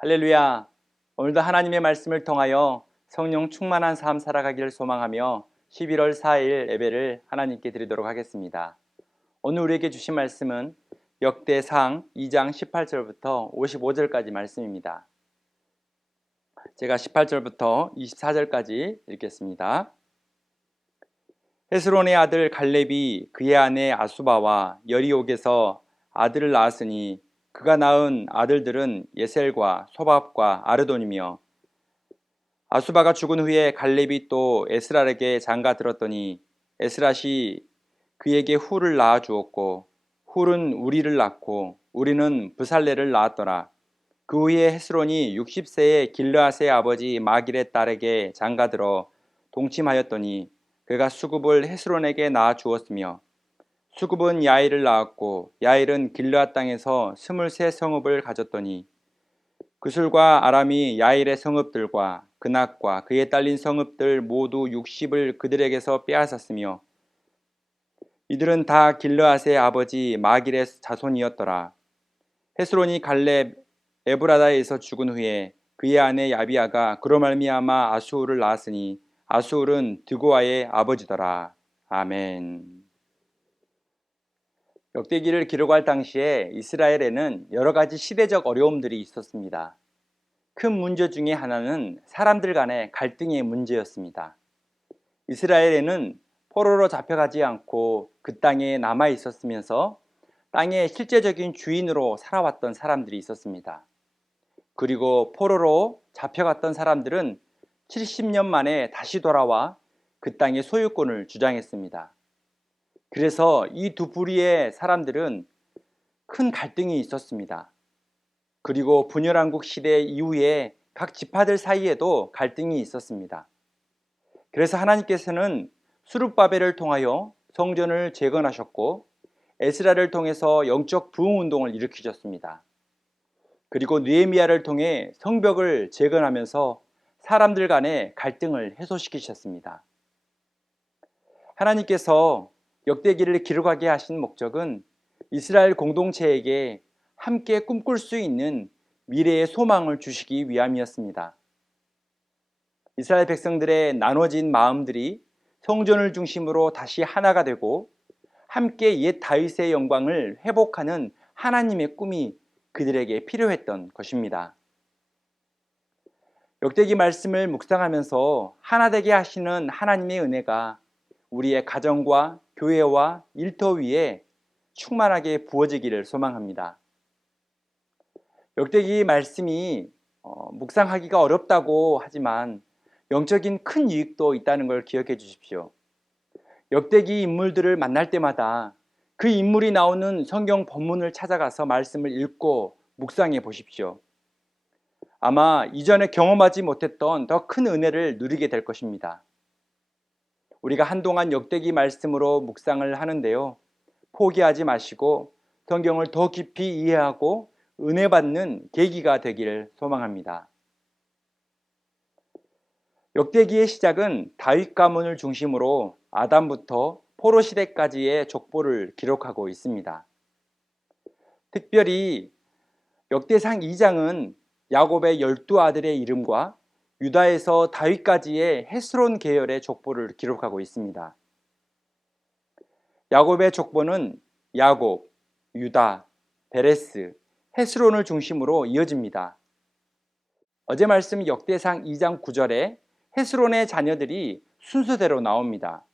할렐루야! 오늘도 하나님의 말씀을 통하여 성령 충만한 삶 살아가기를 소망하며 11월 4일 예배를 하나님께 드리도록 하겠습니다. 오늘 우리에게 주신 말씀은 역대상 2장 18절부터 55절까지 말씀입니다. 제가 18절부터 24절까지 읽겠습니다. 헤스론의 아들 갈렙이 그의 아내 아수바와 여리옥에서 아들을 낳았으니 그가 낳은 아들들은 예셀과 소밥과 아르돈이며, 아수바가 죽은 후에 갈렙이 또 에스랄에게 장가 들었더니 에스랄이 그에게 훌을 낳아 주었고, 훌은 우리를 낳고 우리는 브살레를 낳았더라. 그 후에 헤스론이 60세의 길르앗의 아버지 마길의 딸에게 장가 들어 동침하였더니 그가 수굽을 헤스론에게 낳아 주었으며, 수굽은 야일을 낳았고 야일은 길르앗 땅에서 23 성읍을 가졌더니 그술과 아람이 야일의 성읍들과 그낙과 그에 딸린 성읍들 모두 60을 그들에게서 빼앗았으며, 이들은 다 길르앗의 아버지 마길의 자손이었더라. 헤스론이 갈렙 에브라다에서 죽은 후에 그의 아내 야비아가 그로 말미암아 아수울을 낳았으니 아수울은 드고아의 아버지더라. 아멘. 역대기를 기록할 당시에 이스라엘에는 여러 가지 시대적 어려움들이 있었습니다. 큰 문제 중에 하나는 사람들 간의 갈등의 문제였습니다. 이스라엘에는 포로로 잡혀가지 않고 그 땅에 남아 있었으면서 땅의 실제적인 주인으로 살아왔던 사람들이 있었습니다. 그리고 포로로 잡혀갔던 사람들은 70년 만에 다시 돌아와 그 땅의 소유권을 주장했습니다. 그래서 이 두 부류의 사람들은 큰 갈등이 있었습니다. 그리고 분열왕국 시대 이후에 각 지파들 사이에도 갈등이 있었습니다. 그래서 하나님께서는 스룹바벨을 통하여 성전을 재건하셨고 에스라를 통해서 영적 부흥운동을 일으키셨습니다. 그리고 느헤미야를 통해 성벽을 재건하면서 사람들 간의 갈등을 해소시키셨습니다. 하나님께서 역대기를 기록하게 하신 목적은 이스라엘 공동체에게 함께 꿈꿀 수 있는 미래의 소망을 주시기 위함이었습니다. 이스라엘 백성들의 나눠진 마음들이 성전을 중심으로 다시 하나가 되고 함께 옛 다윗의 영광을 회복하는 하나님의 꿈이 그들에게 필요했던 것입니다. 역대기 말씀을 묵상하면서 하나 되게 하시는 하나님의 은혜가 우리의 가정과 교회와 일터 위에 충만하게 부어지기를 소망합니다. 역대기 말씀이 묵상하기가 어렵다고 하지만 영적인 큰 유익도 있다는 걸 기억해 주십시오. 역대기 인물들을 만날 때마다 그 인물이 나오는 성경 본문을 찾아가서 말씀을 읽고 묵상해 보십시오. 아마 이전에 경험하지 못했던 더 큰 은혜를 누리게 될 것입니다. 우리가 한동안 역대기 말씀으로 묵상을 하는데요, 포기하지 마시고 성경을 더 깊이 이해하고 은혜 받는 계기가 되기를 소망합니다. 역대기의 시작은 다윗 가문을 중심으로 아담부터 포로 시대까지의 족보를 기록하고 있습니다. 특별히 역대상 2장은 야곱의 12아들의 이름과 유다에서 다윗까지의 헤스론 계열의 족보를 기록하고 있습니다. 야곱의 족보는 야곱, 유다, 베레스, 헤스론을 중심으로 이어집니다. 어제 말씀 역대상 2장 9절에 헤스론의 자녀들이 순서대로 나옵니다.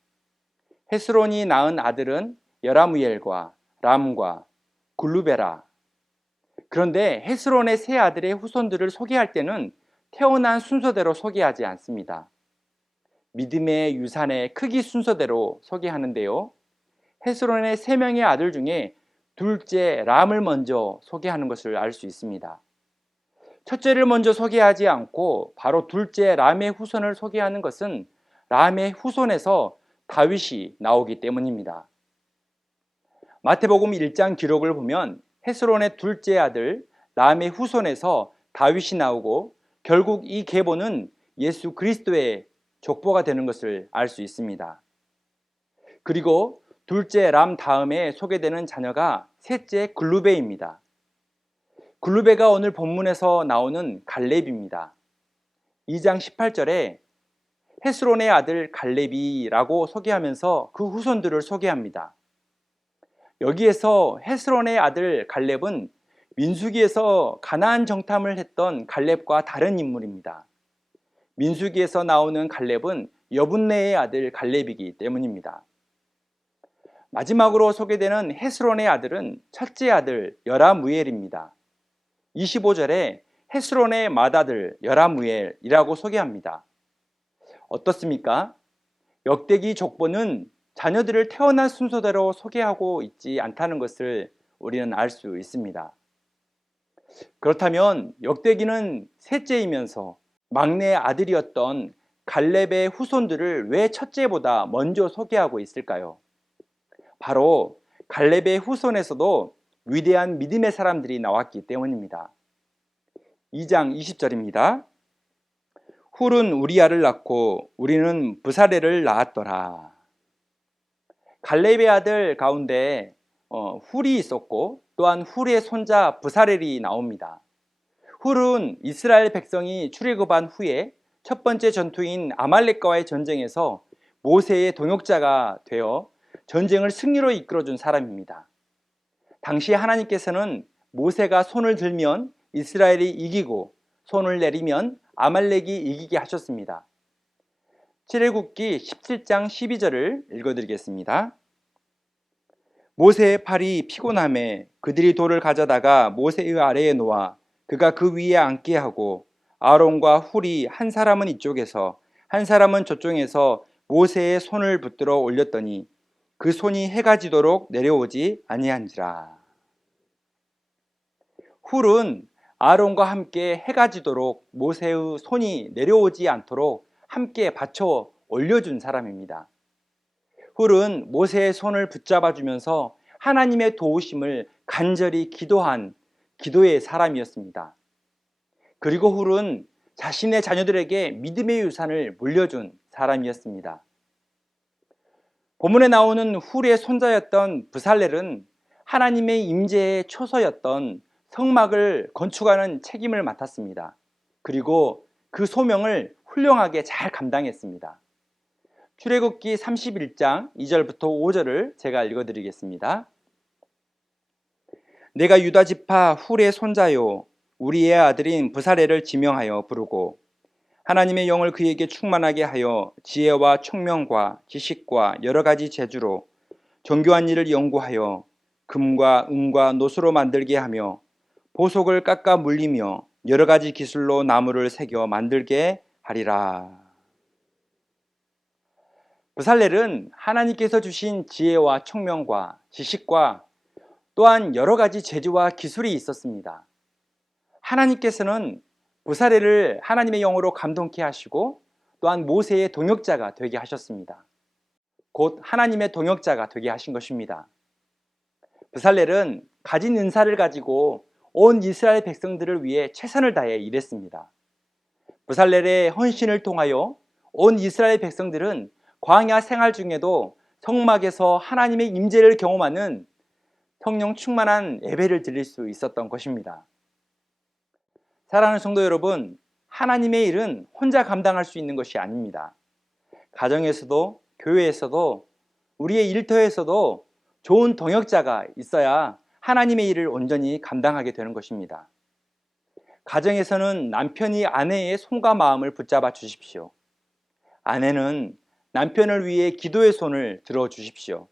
헤스론이 낳은 아들은 여라무엘과 람과 굴루베라. 그런데 헤스론의 세 아들의 후손들을 소개할 때는 태어난 순서대로 소개하지 않습니다. 믿음의 유산의 크기 순서대로 소개하는데요, 헤스론의 3명의 아들 중에 둘째 람을 먼저 소개하는 것을 알 수 있습니다. 첫째를 먼저 소개하지 않고 바로 둘째 람의 후손을 소개하는 것은 람의 후손에서 다윗이 나오기 때문입니다. 마태복음 1장 기록을 보면 헤스론의 둘째 아들 람의 후손에서 다윗이 나오고 결국 이 계보는 예수 그리스도의 족보가 되는 것을 알 수 있습니다. 그리고 둘째 람 다음에 소개되는 자녀가 셋째 글루베입니다. 글루베가 오늘 본문에서 나오는 갈렙입니다. 2장 18절에 헤스론의 아들 갈렙이라고 소개하면서 그 후손들을 소개합니다. 여기에서 헤스론의 아들 갈렙은 민수기에서 가나안 정탐을 했던 갈렙과 다른 인물입니다. 민수기에서 나오는 갈렙은 여분네의 아들 갈렙이기 때문입니다. 마지막으로 소개되는 헤스론의 아들은 첫째 아들 여라무엘입니다. 25절에 헤스론의 맏아들 여라무엘이라고 소개합니다. 어떻습니까? 역대기 족보는 자녀들을 태어난 순서대로 소개하고 있지 않다는 것을 우리는 알 수 있습니다. 그렇다면 역대기는 셋째이면서 막내 아들이었던 갈렙의 후손들을 왜 첫째보다 먼저 소개하고 있을까요? 바로 갈렙의 후손에서도 위대한 믿음의 사람들이 나왔기 때문입니다. 2장 20절입니다. 훌은 우리아를 낳고 우리는 브사레를 낳았더라. 갈렙의 아들 가운데 훌이 있었고 또한 훌의 손자 브사렐이 나옵니다. 훌은 이스라엘 백성이 출애굽한 후에 첫 번째 전투인 아말렉과의 전쟁에서 모세의 동역자가 되어 전쟁을 승리로 이끌어준 사람입니다. 당시 하나님께서는 모세가 손을 들면 이스라엘이 이기고 손을 내리면 아말렉이 이기게 하셨습니다. 출애굽기 17장 12절을 읽어드리겠습니다. 모세의 팔이 피곤함에 그들이 돌을 가져다가 모세의 아래에 놓아 그가 그 위에 앉게 하고 아론과 훌이 한 사람은 이쪽에서 한 사람은 저쪽에서 모세의 손을 붙들어 올렸더니 그 손이 해가 지도록 내려오지 아니한지라. 훌은 아론과 함께 해가 지도록 모세의 손이 내려오지 않도록 함께 받쳐 올려준 사람입니다. 훌은 모세의 손을 붙잡아 주면서 하나님의 도우심을 간절히 기도한 기도의 사람이었습니다. 그리고 훌은 자신의 자녀들에게 믿음의 유산을 물려준 사람이었습니다. 본문에 나오는 훌의 손자였던 브살렐은 하나님의 임재의 초서였던 성막을 건축하는 책임을 맡았습니다. 그리고 그 소명을 훌륭하게 잘 감당했습니다. 출애굽기 31장 2절부터 5절을 제가 읽어드리겠습니다. 내가 유다 지파 훌의 손자요 우리의 아들인 브살렐을 지명하여 부르고 하나님의 영을 그에게 충만하게 하여 지혜와 총명과 지식과 여러 가지 재주로 정교한 일을 연구하여 금과 은과 노수로 만들게 하며 보석을 깎아 물리며 여러 가지 기술로 나무를 새겨 만들게 하리라. 브살렐은 하나님께서 주신 지혜와 총명과 지식과 또한 여러 가지 재주와 기술이 있었습니다. 하나님께서는 브살렐을 하나님의 영으로 감동케 하시고 또한 모세의 동역자가 되게 하셨습니다. 곧 하나님의 동역자가 되게 하신 것입니다. 브살렐은 가진 은사를 가지고 온 이스라엘 백성들을 위해 최선을 다해 일했습니다. 브살렐의 헌신을 통하여 온 이스라엘 백성들은 광야 생활 중에도 성막에서 하나님의 임재를 경험하는 성령 충만한 예배를 드릴 수 있었던 것입니다. 사랑하는 성도 여러분, 하나님의 일은 혼자 감당할 수 있는 것이 아닙니다. 가정에서도 교회에서도 우리의 일터에서도 좋은 동역자가 있어야 하나님의 일을 온전히 감당하게 되는 것입니다. 가정에서는 남편이 아내의 손과 마음을 붙잡아 주십시오. 아내는 남편을 위해 기도의 손을 들어 주십시오.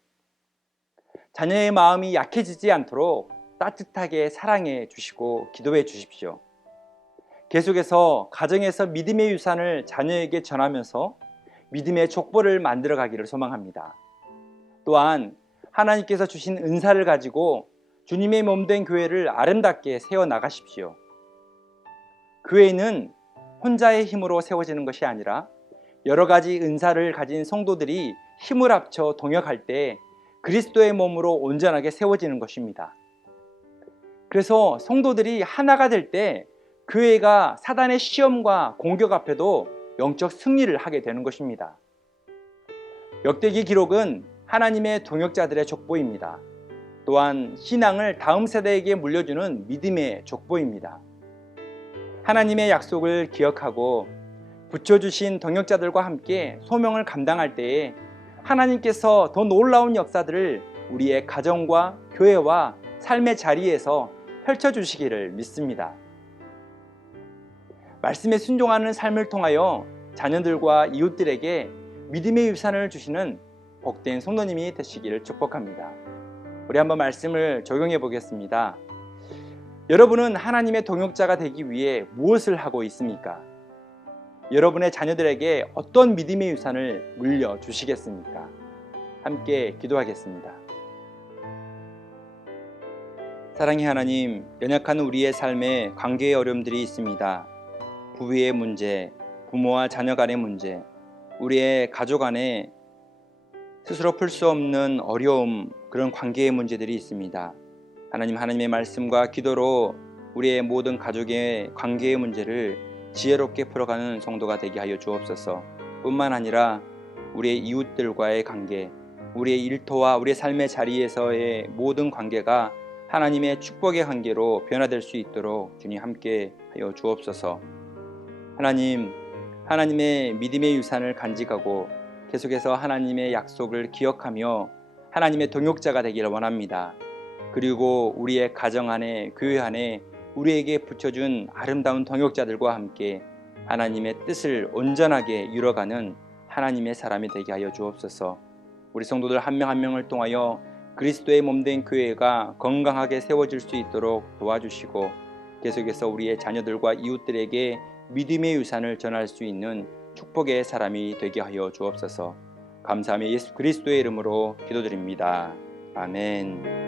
자녀의 마음이 약해지지 않도록 따뜻하게 사랑해 주시고 기도해 주십시오. 계속해서 가정에서 믿음의 유산을 자녀에게 전하면서 믿음의 족보를 만들어 가기를 소망합니다. 또한 하나님께서 주신 은사를 가지고 주님의 몸된 교회를 아름답게 세워 나가십시오. 교회는 혼자의 힘으로 세워지는 것이 아니라 여러 가지 은사를 가진 성도들이 힘을 합쳐 동역할 때 그리스도의 몸으로 온전하게 세워지는 것입니다. 그래서 성도들이 하나가 될 때 교회가 사단의 시험과 공격 앞에도 영적 승리를 하게 되는 것입니다. 역대기 기록은 하나님의 동역자들의 족보입니다. 또한 신앙을 다음 세대에게 물려주는 믿음의 족보입니다. 하나님의 약속을 기억하고 붙여주신 동역자들과 함께 소명을 감당할 때에 하나님께서 더 놀라운 역사들을 우리의 가정과 교회와 삶의 자리에서 펼쳐주시기를 믿습니다. 말씀에 순종하는 삶을 통하여 자녀들과 이웃들에게 믿음의 유산을 주시는 복된 성도님이 되시기를 축복합니다. 우리 한번 말씀을 적용해 보겠습니다. 여러분은 하나님의 동역자가 되기 위해 무엇을 하고 있습니까? 여러분의 자녀들에게 어떤 믿음의 유산을 물려주시겠습니까? 함께 기도하겠습니다. 사랑의 하나님, 연약한 우리의 삶에 관계의 어려움들이 있습니다. 부부의 문제, 부모와 자녀 간의 문제, 우리의 가족 안에 스스로 풀 수 없는 어려움, 그런 관계의 문제들이 있습니다. 하나님, 하나님의 말씀과 기도로 우리의 모든 가족의 관계의 문제를 지혜롭게 풀어가는 성도가 되게 하여 주옵소서. 뿐만 아니라 우리의 이웃들과의 관계, 우리의 일터와 우리의 삶의 자리에서의 모든 관계가 하나님의 축복의 관계로 변화될 수 있도록 주님 함께 하여 주옵소서. 하나님, 하나님의 믿음의 유산을 간직하고 계속해서 하나님의 약속을 기억하며 하나님의 동역자가 되기를 원합니다. 그리고 우리의 가정 안에, 교회 안에 우리에게 붙여준 아름다운 동역자들과 함께 하나님의 뜻을 온전하게 이뤄가는 하나님의 사람이 되게 하여 주옵소서. 우리 성도들 한 명 한 명을 통하여 그리스도의 몸된 교회가 건강하게 세워질 수 있도록 도와주시고 계속해서 우리의 자녀들과 이웃들에게 믿음의 유산을 전할 수 있는 축복의 사람이 되게 하여 주옵소서. 감사하며 예수 그리스도의 이름으로 기도드립니다. 아멘.